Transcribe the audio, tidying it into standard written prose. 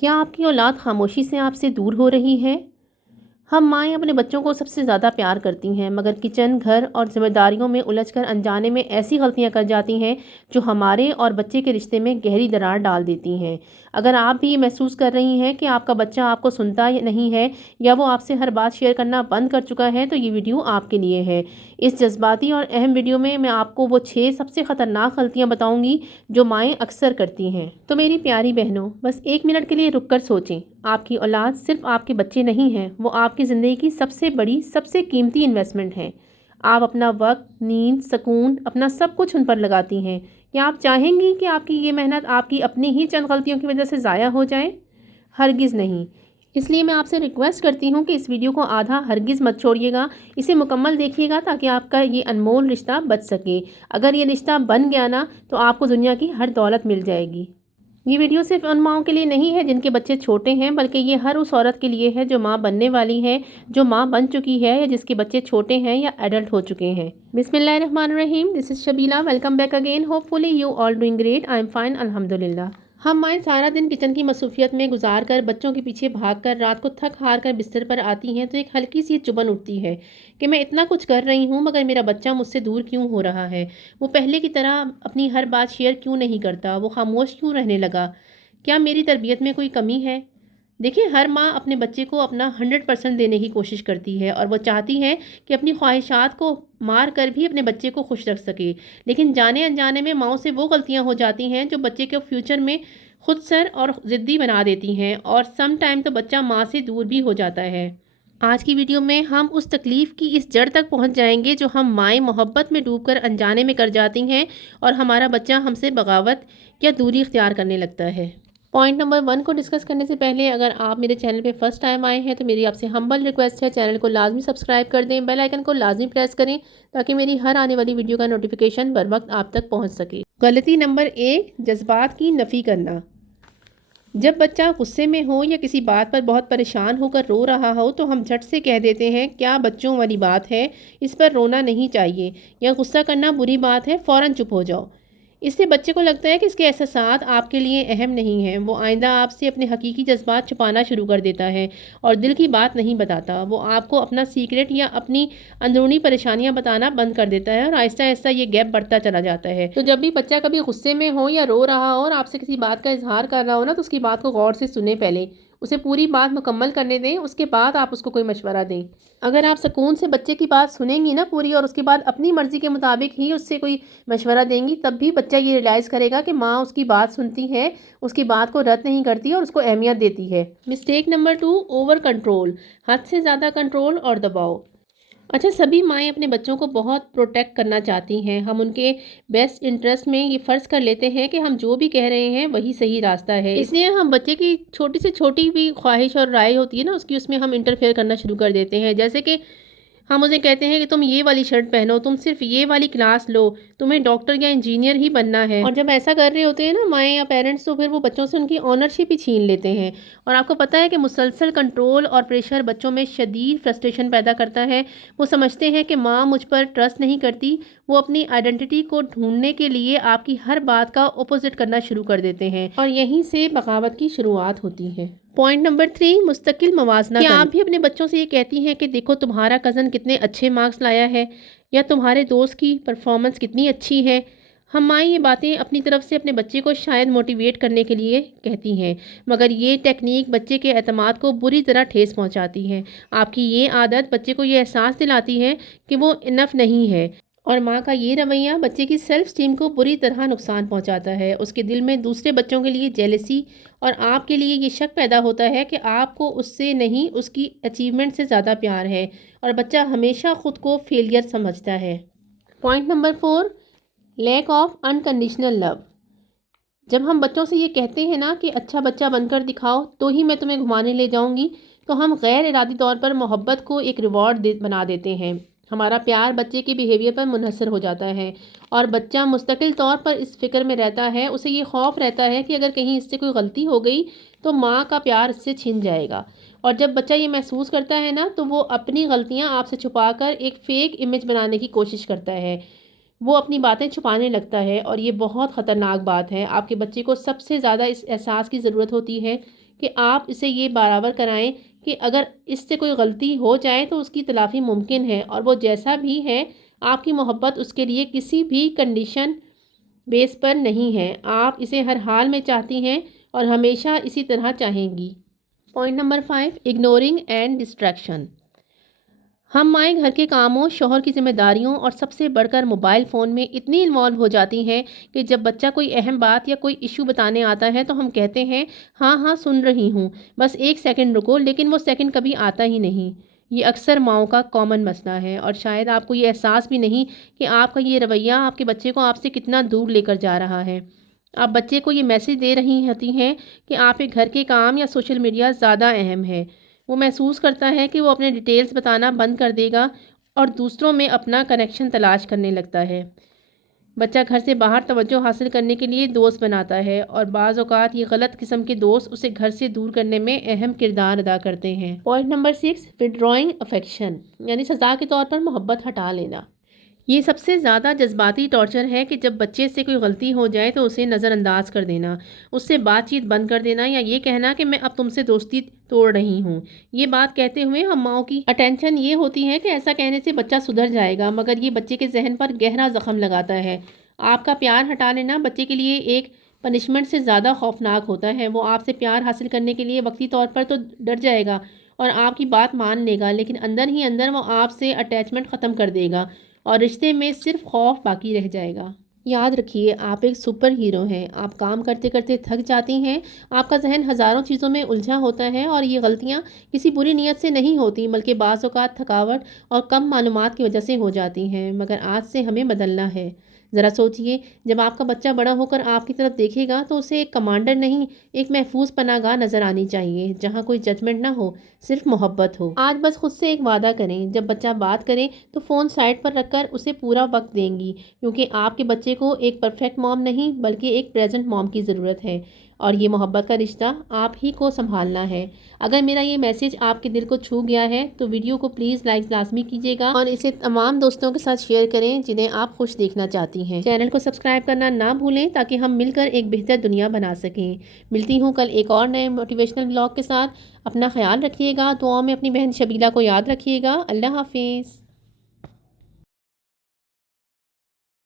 کیا آپ کی اولاد خاموشی سے آپ سے دور ہو رہی ہے؟ ہم مائیں اپنے بچوں کو سب سے زیادہ پیار کرتی ہیں، مگر کچن، گھر اور ذمہ داریوں میں الجھ کر انجانے میں ایسی غلطیاں کر جاتی ہیں جو ہمارے اور بچے کے رشتے میں گہری درار ڈال دیتی ہیں۔ اگر آپ بھی یہ محسوس کر رہی ہیں کہ آپ کا بچہ آپ کو سنتا نہیں ہے یا وہ آپ سے ہر بات شیئر کرنا بند کر چکا ہے، تو یہ ویڈیو آپ کے لیے ہے۔ اس جذباتی اور اہم ویڈیو میں آپ کو وہ 6 سب سے خطرناک غلطیاں بتاؤں گی جو مائیں اکثر کرتی ہیں۔ تو میری پیاری بہنوں، بس 1 منٹ کے لیے رک کر سوچیں۔ آپ کی اولاد صرف آپ کے بچے نہیں ہیں، وہ آپ کی زندگی کی سب سے بڑی، سب سے قیمتی انویسٹمنٹ ہے۔ آپ اپنا وقت، نیند، سکون، اپنا سب کچھ ان پر لگاتی ہیں۔ کیا آپ چاہیں گی کہ آپ کی یہ محنت آپ کی اپنی ہی چند غلطیوں کی وجہ سے ضائع ہو جائے؟ ہرگز نہیں۔ اس لیے میں آپ سے ریکویسٹ کرتی ہوں کہ اس ویڈیو کو آدھا ہرگز مت چھوڑیے گا، اسے مکمل دیکھیے گا تاکہ آپ کا یہ انمول رشتہ بچ سکے۔ اگر یہ رشتہ بن گیا نا، تو آپ کو دنیا کی ہر دولت مل جائے گی۔ یہ ویڈیو صرف ان ماؤں کے لیے نہیں ہے جن کے بچے چھوٹے ہیں، بلکہ یہ ہر اس عورت کے لیے ہے جو ماں بننے والی ہے، جو ماں بن چکی ہے یا جس کے بچے چھوٹے ہیں یا ایڈلٹ ہو چکے ہیں۔ بسم اللہ الرحمن الرحیم، this is Shabila, welcome back again, hopefully you all doing great, I am fine الحمدللہ۔ ہم مائیں سارا دن کچن کی مصروفیت میں گزار کر، بچوں کے پیچھے بھاگ کر، رات کو تھک ہار کر بستر پر آتی ہیں تو ایک ہلکی سی چبھن اٹھتی ہے کہ میں اتنا کچھ کر رہی ہوں مگر میرا بچہ مجھ سے دور کیوں ہو رہا ہے؟ وہ پہلے کی طرح اپنی ہر بات شیئر کیوں نہیں کرتا؟ وہ خاموش کیوں رہنے لگا؟ کیا میری تربیت میں کوئی کمی ہے؟ دیکھیں، ہر ماں اپنے بچے کو اپنا 100% دینے کی کوشش کرتی ہے اور وہ چاہتی ہے کہ اپنی خواہشات کو مار کر بھی اپنے بچے کو خوش رکھ سکے، لیکن جانے انجانے میں ماؤں سے وہ غلطیاں ہو جاتی ہیں جو بچے کے فیوچر میں خود سر اور ضدی بنا دیتی ہیں، اور سم ٹائم تو بچہ ماں سے دور بھی ہو جاتا ہے۔ آج کی ویڈیو میں ہم اس تکلیف کی اس جڑ تک پہنچ جائیں گے جو ہم مائیں محبت میں ڈوب کر انجانے میں کر جاتی ہیں اور ہمارا بچہ ہم سے بغاوت یا دوری اختیار کرنے لگتا ہے۔ پوائنٹ نمبر 1 کو ڈسکس کرنے سے پہلے اگر آپ میرے چینل پہ فرسٹ ٹائم آئے ہیں تو میری آپ سے ہمبل ریکویسٹ ہے، چینل کو لازمی سبسکرائب کر دیں، بیل آئیکن کو لازمی پریس کریں تاکہ میری ہر آنے والی ویڈیو کا نوٹیفیکیشن بر وقت آپ تک پہنچ سکے۔ غلطی نمبر 1، جذبات کی نفی کرنا۔ جب بچہ غصے میں ہو یا کسی بات پر بہت پریشان ہو کر رو رہا ہو تو ہم جھٹ سے کہہ دیتے ہیں کیا بچوں والی بات ہے، اس پر رونا نہیں چاہیے، یا غصہ کرنا بری بات ہے، فوراً چپ ہو جاؤ۔ اس سے بچے کو لگتا ہے کہ اس کے احساسات آپ کے لیے اہم نہیں ہیں، وہ آئندہ آپ سے اپنے حقیقی جذبات چھپانا شروع کر دیتا ہے اور دل کی بات نہیں بتاتا۔ وہ آپ کو اپنا سیکرٹ یا اپنی اندرونی پریشانیاں بتانا بند کر دیتا ہے اور آہستہ آہستہ یہ گیپ بڑھتا چلا جاتا ہے۔ تو جب بھی بچہ کبھی غصے میں ہو یا رو رہا ہو اور آپ سے کسی بات کا اظہار کر رہا ہو نا، تو اس کی بات کو غور سے سنیں، پہلے اسے پوری بات مکمل کرنے دیں، اس کے بعد آپ اس کو کوئی مشورہ دیں۔ اگر آپ سکون سے بچے کی بات سنیں گی نا پوری، اور اس کے بعد اپنی مرضی کے مطابق ہی اس سے کوئی مشورہ دیں گی، تب بھی بچہ یہ ریلائز کرے گا کہ ماں اس کی بات سنتی ہے، اس کی بات کو رد نہیں کرتی اور اس کو اہمیت دیتی ہے۔ مسٹیک نمبر 2، اوور کنٹرول، حد سے زیادہ کنٹرول اور دباؤ۔ اچھا، سبھی مائیں اپنے بچوں کو بہت پروٹیکٹ کرنا چاہتی ہیں، ہم ان کے بیسٹ انٹرسٹ میں یہ فرض کر لیتے ہیں کہ ہم جو بھی کہہ رہے ہیں وہی صحیح راستہ ہے، اس لیے ہم بچے کی چھوٹی سے چھوٹی بھی خواہش اور رائے ہوتی ہے نا اس میں ہم انٹرفیئر کرنا شروع کر دیتے ہیں۔ جیسے کہ ہم اسے کہتے ہیں کہ تم یہ والی شرٹ پہنو، تم صرف یہ والی کلاس لو، تمہیں ڈاکٹر یا انجینئر ہی بننا ہے، اور جب ایسا کر رہے ہوتے ہیں نا مائیں یا پیرنٹس، تو پھر وہ بچوں سے ان کی اونرشپ ہی چھین لیتے ہیں۔ اور آپ کو پتہ ہے کہ مسلسل کنٹرول اور پریشر بچوں میں شدید فرسٹریشن پیدا کرتا ہے۔ وہ سمجھتے ہیں کہ ماں مجھ پر ٹرسٹ نہیں کرتی، وہ اپنی آئیڈینٹی کو ڈھونڈنے کے لیے آپ کی ہر بات کا اپوزٹ کرنا شروع کر دیتے ہیں، اور یہیں سے بغاوت کی شروعات ہوتی ہے۔ پوائنٹ نمبر 3، مستقل موازنہ کرنا۔ کیا آپ بھی اپنے بچوں سے یہ کہتی ہیں کہ دیکھو تمہارا کزن کتنے اچھے مارکس لایا ہے، یا تمہارے دوست کی پرفارمنس کتنی اچھی ہے؟ ہم مائیں یہ باتیں اپنی طرف سے اپنے بچے کو شاید موٹیویٹ کرنے کے لیے کہتی ہیں، مگر یہ ٹیکنیک بچے کے اعتماد کو بری طرح ٹھیس پہنچاتی ہے۔ آپ کی یہ عادت بچے کو یہ احساس دلاتی ہے کہ وہ انف نہیں ہے، اور ماں کا یہ رویہ بچے کی سیلف اسٹیم کو بری طرح نقصان پہنچاتا ہے۔ اس کے دل میں دوسرے بچوں کے لیے جیلسی اور آپ کے لیے یہ شک پیدا ہوتا ہے کہ آپ کو اس سے نہیں، اس کی اچیومنٹ سے زیادہ پیار ہے، اور بچہ ہمیشہ خود کو فیلئر سمجھتا ہے۔ Point number 4، lack of unconditional love. جب ہم بچوں سے یہ کہتے ہیں نا کہ اچھا بچہ بن کر دکھاؤ تو ہی میں تمہیں گھمانے لے جاؤں گی، تو ہم غیر ارادی طور پر محبت کو ایک ریوارڈ بنا دیتے ہیں۔ ہمارا پیار بچے کے بیہیویئر پر منحصر ہو جاتا ہے، اور بچہ مستقل طور پر اس فکر میں رہتا ہے، اسے یہ خوف رہتا ہے کہ اگر کہیں اس سے کوئی غلطی ہو گئی تو ماں کا پیار اس سے چھن جائے گا۔ اور جب بچہ یہ محسوس کرتا ہے نا، تو وہ اپنی غلطیاں آپ سے چھپا کر ایک فیک امیج بنانے کی کوشش کرتا ہے، وہ اپنی باتیں چھپانے لگتا ہے، اور یہ بہت خطرناک بات ہے۔ آپ کے بچے کو سب سے زیادہ اس احساس کی ضرورت ہوتی ہے کہ آپ اسے یہ برابر کرائیں کہ اگر اس سے کوئی غلطی ہو جائے تو اس کی تلافی ممکن ہے، اور وہ جیسا بھی ہے آپ کی محبت اس کے لیے کسی بھی کنڈیشن بیس پر نہیں ہے، آپ اسے ہر حال میں چاہتی ہیں اور ہمیشہ اسی طرح چاہیں گی۔ Point number 5، ignoring and distraction. ہم مائیں گھر کے کاموں، شوہر کی ذمہ داریوں اور سب سے بڑھ کر موبائل فون میں اتنی انوالو ہو جاتی ہیں کہ جب بچہ کوئی اہم بات یا کوئی ایشو بتانے آتا ہے تو ہم کہتے ہیں ہاں ہاں سن رہی ہوں، بس ایک سیکنڈ رکو، لیکن وہ سیکنڈ کبھی آتا ہی نہیں۔ یہ اکثر ماؤں کا کامن مسئلہ ہے، اور شاید آپ کو یہ احساس بھی نہیں کہ آپ کا یہ رویہ آپ کے بچے کو آپ سے کتنا دور لے کر جا رہا ہے۔ آپ بچے کو یہ میسج دے رہی ہوتی ہیں کہ آپ کے گھر کے کام یا سوشل میڈیا زیادہ اہم ہے۔ وہ محسوس کرتا ہے کہ وہ اپنے ڈیٹیلز بتانا بند کر دے گا اور دوسروں میں اپنا کنیکشن تلاش کرنے لگتا ہے۔ بچہ گھر سے باہر توجہ حاصل کرنے کے لیے دوست بناتا ہے، اور بعض اوقات یہ غلط قسم کے دوست اسے گھر سے دور کرنے میں اہم کردار ادا کرتے ہیں۔ پوائنٹ نمبر 6، withdrawing affection، یعنی سزا کے طور پر محبت ہٹا لینا۔ یہ سب سے زیادہ جذباتی ٹارچر ہے کہ جب بچے سے کوئی غلطی ہو جائے تو اسے نظر انداز کر دینا، اس سے بات چیت بند کر دینا، یا یہ کہنا کہ میں اب تم سے دوستی توڑ رہی ہوں۔ یہ بات کہتے ہوئے ہم ماؤں کی اٹینشن یہ ہوتی ہے کہ ایسا کہنے سے بچہ سدھر جائے گا، مگر یہ بچے کے ذہن پر گہرا زخم لگاتا ہے۔ آپ کا پیار ہٹا لینا بچے کے لیے ایک پنشمنٹ سے زیادہ خوفناک ہوتا ہے۔ وہ آپ سے پیار حاصل کرنے کے لیے وقتی طور پر تو ڈر جائے گا اور آپ کی بات مان لے گا، لیکن اندر ہی اندر وہ آپ سے اٹیچمنٹ ختم کر دے گا اور رشتے میں صرف خوف باقی رہ جائے گا۔ یاد رکھیے، آپ ایک سپر ہیرو ہیں۔ آپ کام کرتے کرتے تھک جاتی ہیں، آپ کا ذہن ہزاروں چیزوں میں الجھا ہوتا ہے، اور یہ غلطیاں کسی بری نیت سے نہیں ہوتی بلکہ بعض اوقات تھکاوٹ اور کم معلومات کی وجہ سے ہو جاتی ہیں۔ مگر آج سے ہمیں بدلنا ہے۔ ذرا سوچئے، جب آپ کا بچہ بڑا ہو کر آپ کی طرف دیکھے گا تو اسے ایک کمانڈر نہیں، ایک محفوظ پناہ گاہ نظر آنی چاہیے، جہاں کوئی ججمنٹ نہ ہو، صرف محبت ہو۔ آج بس خود سے ایک وعدہ کریں، جب بچہ بات کرے تو فون سائڈ پر رکھ کر اسے پورا وقت دیں گی، کیونکہ آپ کے بچے کو ایک پرفیکٹ موم نہیں بلکہ ایک پریزنٹ موم کی ضرورت ہے، اور یہ محبت کا رشتہ آپ ہی کو سنبھالنا ہے۔ اگر میرا یہ میسج آپ کے دل کو چھو گیا ہے تو ویڈیو کو پلیز لائک لازمی کیجیے گا، اور اسے تمام دوستوں کے ساتھ شیئر کریں جنہیں آپ خوش دیکھنا چاہتی ہیں۔ چینل کو سبسکرائب کرنا نہ بھولیں تاکہ ہم مل کر ایک بہتر دنیا بنا سکیں۔ ملتی ہوں کل ایک اور نئے موٹیویشنل بلاگ کے ساتھ۔ اپنا خیال رکھیے گا، دعاؤں میں اپنی بہن شبیلہ کو یاد رکھیے گا۔ اللہ حافظ۔